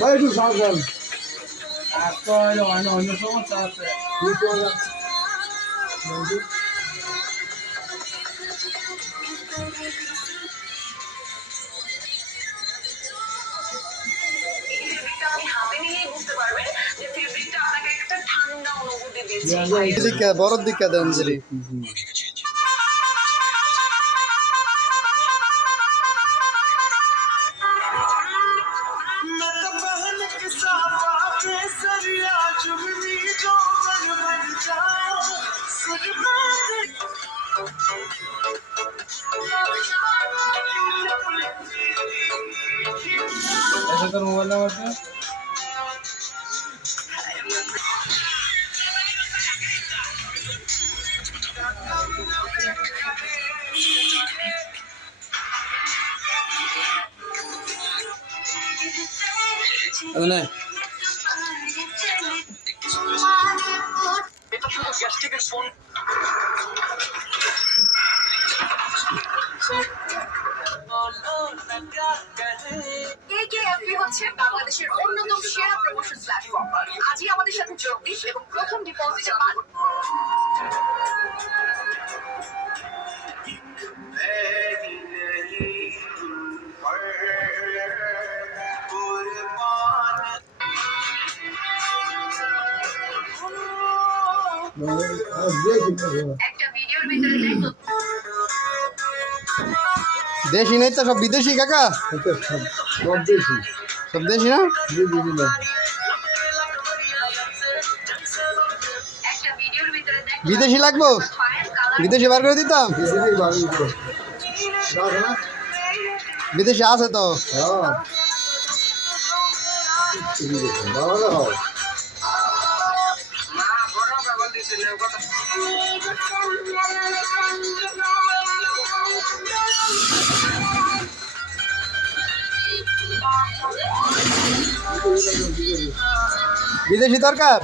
ভাই একটু সাবধান। অন্য সমস্যা আছে। বড় দিকে দেন জেরি ऐसा तो मोबाइल नंबर पे মানে এটা শুধু গ্যাস্ট্রিকের ফোন বাংলাদেশের অন্যতম সেরা প্রমোশন প্ল্যাটফর্ম। আজই আমাদের সাথে যোগ দিন এবং প্রথম ডিপোজিটে পান। একটা ভিডিওর ভিতরে দেখো দেশি নেই তো, সব বিদেশি কাকা, সব বেশি সব দেশি না। একটা ভিডিওর ভিতরে দেখো বিদেশি লাগবো, পায়ের কালার বিদেশি বার করে দিতাম। বিদেশি আছে তো। বিদেশি দরকার।